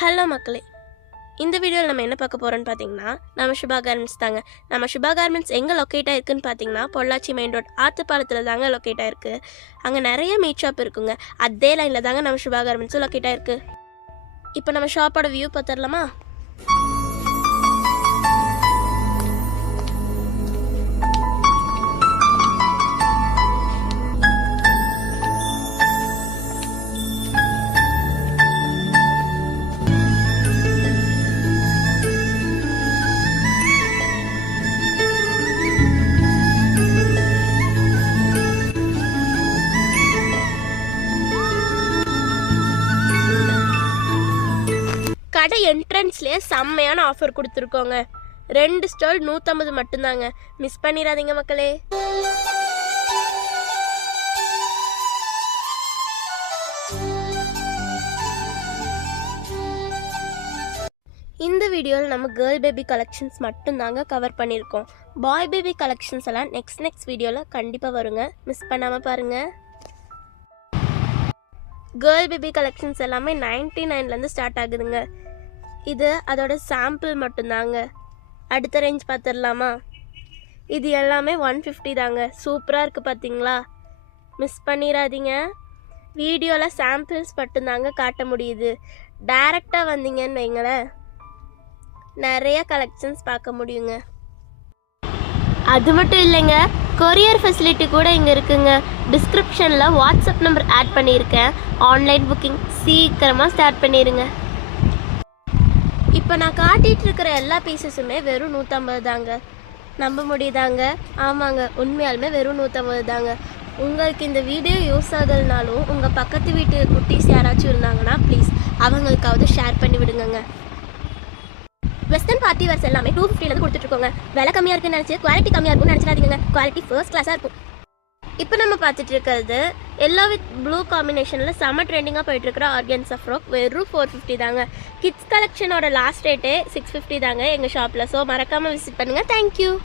Hello மக்களே, இந்த வீடியோவில் நம்ம என்ன பார்க்க போகிறோன்னு பார்த்தீங்கன்னா நம்ம சுபா கார்மெண்ட்ஸ் தாங்க. நம்ம சுபா கார்மெண்ட்ஸ் எங்கே லொக்கேட் ஆகிருக்குன்னு பார்த்தீங்கன்னா பொள்ளாச்சி மெயின் ரோட் ஆத்துப்பாலத்தில் தாங்க லொக்கேட் ஆகிருக்கு. அங்கே நிறைய மீட் ஷாப் இருக்குங்க. அதே லைனில் தாங்க நம்ம சுபா கார்மெண்ட்ஸும் லொக்கேட் ஆகிருக்கு. இப்போ நம்ம ஷாப்போட வியூ பார்த்துடலாமா? கடை என்ட்ரன்ஸ்லேயே செம்மையான ஆஃபர் கொடுத்துருக்கோங்க. 2 ஸ்டால் 150 மட்டும்தாங்க. மிஸ் பண்ணிடாதீங்க மக்களே. இந்த வீடியோவில் நம்ம கேர்ள் பேபி கலெக்ஷன்ஸ் மட்டும்தாங்க கவர் பண்ணியிருக்கோம். பாய் பேபி கலெக்ஷன்ஸ் எல்லாம் நெக்ஸ்ட் வீடியோவில் கண்டிப்பாக வருங்க. மிஸ் பண்ணாமல் பாருங்கள். கேர்ள் பேபி கலெக்ஷன்ஸ் எல்லாமே 99லேருந்து ஸ்டார்ட் ஆகுதுங்க. இது அதோட சாம்பிள் மட்டும்தாங்க. அடுத்த ரேஞ்ச் பார்த்துடலாமா? இது எல்லாமே 150 தாங்க. சூப்பராக இருக்குது பார்த்தீங்களா? மிஸ் பண்ணிடாதீங்க. வீடியோவில் சாம்பிள்ஸ் மட்டும்தாங்க காட்ட முடியுது. டைரெக்டாக வந்தீங்கன்னு வைங்களேன், நிறைய கலெக்ஷன்ஸ் பார்க்க முடியுங்க. அது மட்டும் இல்லைங்க, கொரியர் ஃபெசிலிட்டி கூட இங்கே இருக்குங்க. டிஸ்கிரிப்ஷனில் வாட்ஸ்அப் நம்பர் ஆட் பண்ணியிருக்கேன். ஆன்லைன் புக்கிங் சீக்கிரமாக ஸ்டார்ட் பண்ணிடுங்க. இப்போ நான் காட்டிகிட்டு இருக்கிற எல்லா பீசஸுமே வெறும் 150 தாங்க. நம்ப முடியுதாங்க? ஆமாங்க, உண்மையாலுமே வெறும் 150 தாங்க. உங்களுக்கு இந்த வீடியோ யூஸ் ஆகலைனாலும் உங்கள் பக்கத்து வீட்டு குட்டீஸ் யாராச்சும் இருந்தாங்கன்னா ப்ளீஸ் அவங்களுக்காவது ஷேர் பண்ணி விடுங்க. வெஸ்டர்ன் பார்ட்டி வேர்ஸ் எல்லாமே 250லேருந்து கொடுத்துட்ருக்கோங்க. விலை கம்மியாக இருக்குன்னு நினச்சி குவாலிட்டி கம்மியாக இருக்குன்னு நினச்சிடாதீங்க. குவாலிட்டி ஃபர்ஸ்ட் கிளாஸாக இருக்கும். இப்போ நம்ம பார்த்துட்டு இருக்கிறது எல்லோ வித் ப்ளூ காம்பினேஷனில் செம்ம ட்ரெண்டிங்காக போயிட்டுருக்கிற ஆர்கன்ஸா ஃப்ராக். வெறும் 450 தாங்க. கிட்ஸ் கலெக்ஷனோட லாஸ்ட் ரேட்டே 650 தாங்க எங்கள் ஷாப்பில். ஸோ மறக்காமல் விசிட் பண்ணுங்கள். தேங்க்யூ.